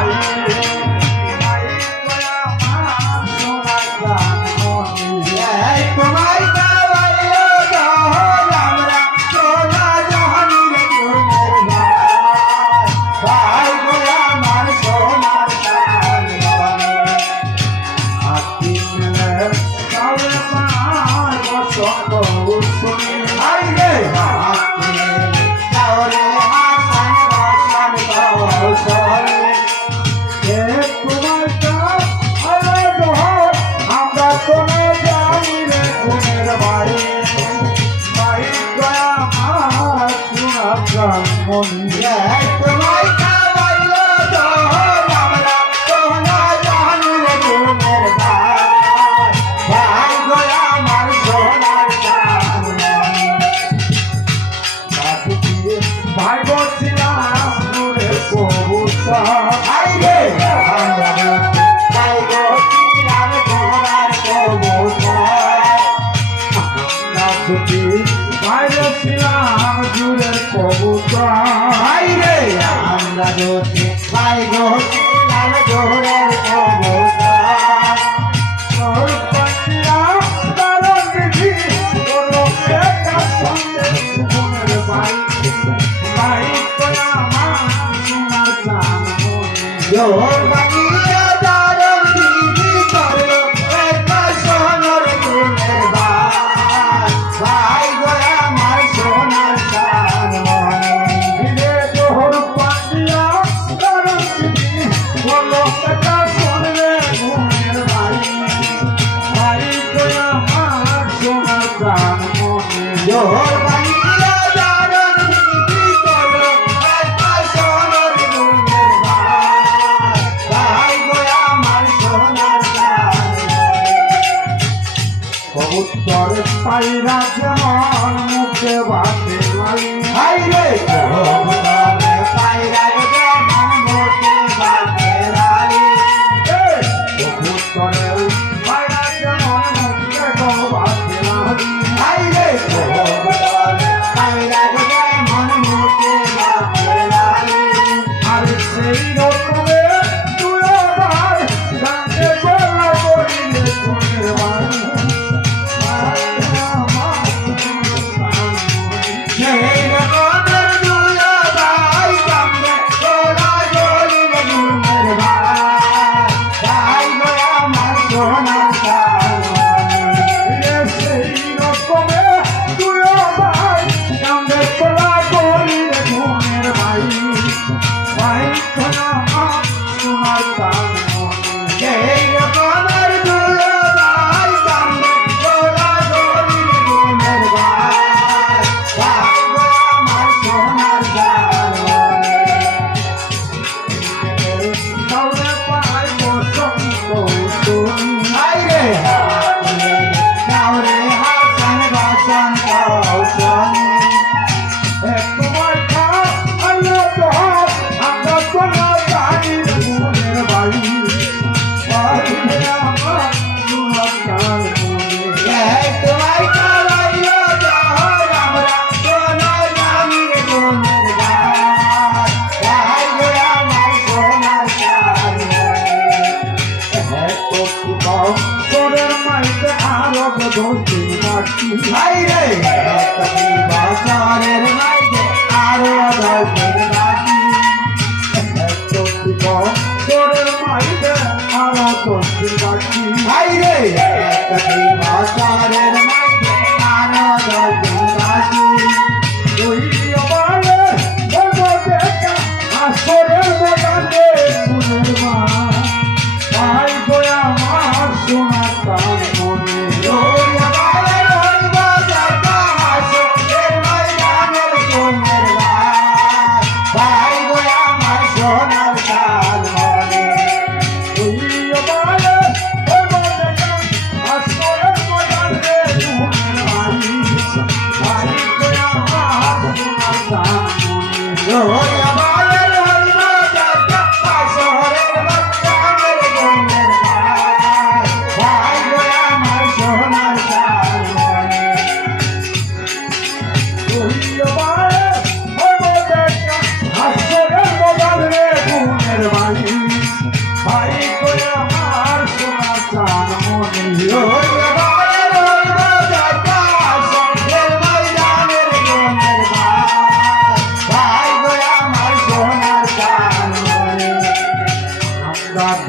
Bye.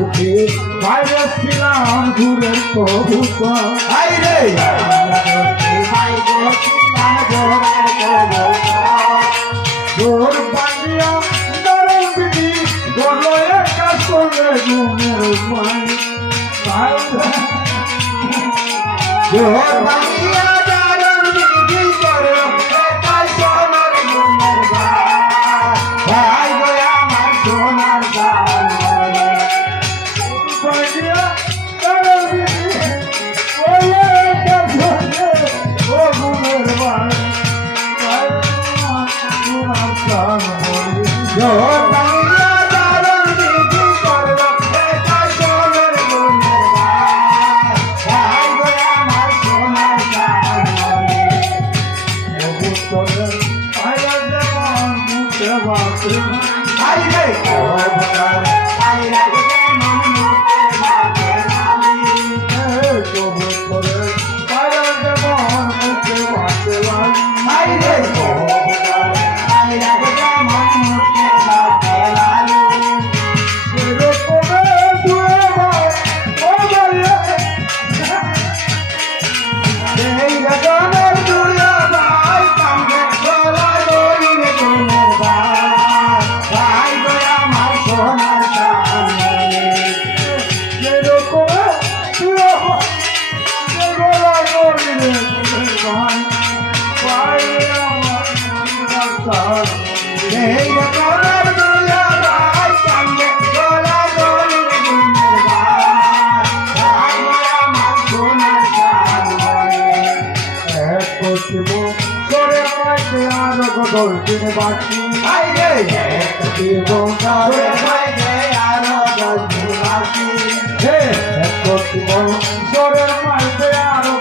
বুকে বাইরে ছিলাম দূরের কবুতর আইরে জোর বাঁধিয়া দাঁড়ান বিধি বলো একা চলে ঘুমের মাই জোর বাঁধিয়া দাঁড়ান বিধি করো একা সোনার ঘুমের ভাই গো আমার সোনার গান বাঁধিয়া দাঁড়ান বিধি বলো একা চলে ঘুমের মাই জোর বাঁধিয়া দাঁড়ান বিধি করো একা সোনার ঘুমের ভাই গো আমার সোনার গান আইরে কবুতর আইরা গে মন মুখে ভাবে লালি আইরে কবুতর আইরা গে মন মুখে ভাবে লালি এই রকমের দুলা ভাই কামে গলা দড়ি রে গুনের ভাই গো আমার সোনার গানে এই রকমের দুলা ভাই কামে গলা দড়ি রে গুনের ভাই গো আমার সোনার গানে বাকি আইরে একদিন করে ভাইগে আরো গল্প বাকি জোরের মাইতে আরো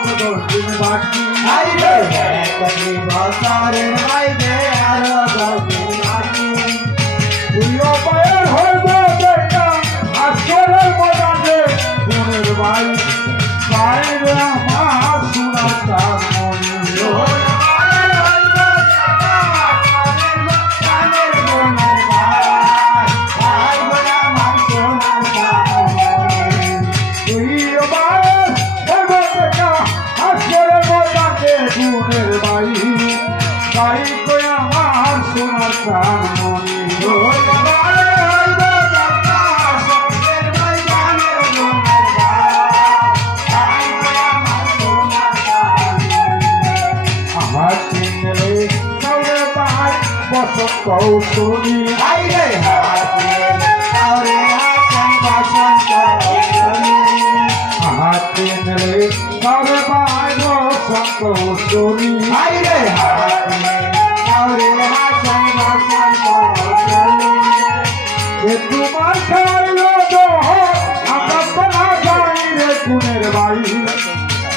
দিন বাকি আইরে একদিন করে ভাইগে আরো গল্প বাকি তুইও পায়ের হইব দেখা আসরের মজাতে গুণের ভাই বাইরে আমার শোনা তার মনে তুইও পায়ের হইব দেখা আসরের মজাতে গুণের ভাই ভাই কই আমার শোনার তার মনে আমার চিনলে সবে পাই বসত কৌশলী আইরে হাতে আরে হাসন বাসন করে আমার চিনলে সবে পাই বসত কৌশলী আইরে হাতে আরে হাসন বাসন করে এ তোমার খাইলো দোহ আমরা বলা যাই রে গুণের ভাই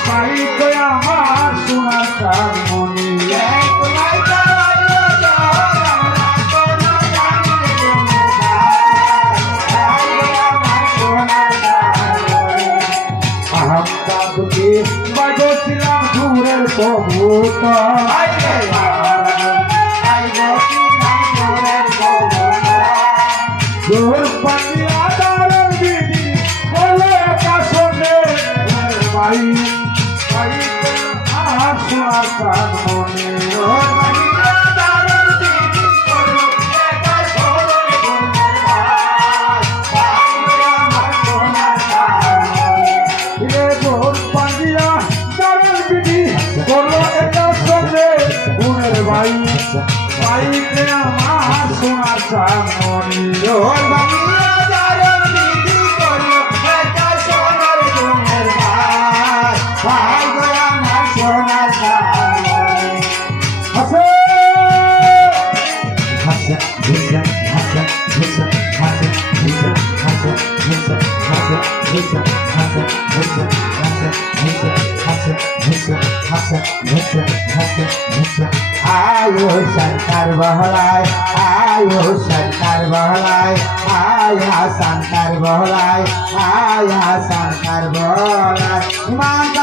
ভাই কই আমার শোনার তার মনে এক লাইকা আইলো তো আমরা সোনা জানি রে ভাই আমার সোনার গানে আহমদাবকে বাজছিলাম দূরের কবুতর আইরে আইলো কি নাম করে গোবরা জোর পানিয়া দাঁড়ান বিধি বলে একা শোনে ভাই ভাই আর শোনার প্রাণ মনে ওর বাড়িতে দারুণ দিদি করলো একা সোনার ঘুমের ভাই আমার সোনার গানে রে জোর পানিয়া দাঁড়ান বিধি বলে একা শোনে গুণের ভাই ভাই আমার শোনার প্রাণ মনে ওর বাড়িতে দারুণ দিদি করলো একা সোনার ঘুমের ভাই আমার সোনার গানে হাসে হাসা হুসা হাসা হুসা হাসা হুসা হাসা হুসা হাসা হুসা হাসা হুসা হাসা হুসা হাসা হুসা হাসা হুসা হাসা হুসা আয়ো শঙ্কর বহলায় আয়ো শঙ্কর বহলায় আয়া শঙ্কর বহলায় আয়া শঙ্কর বহলায়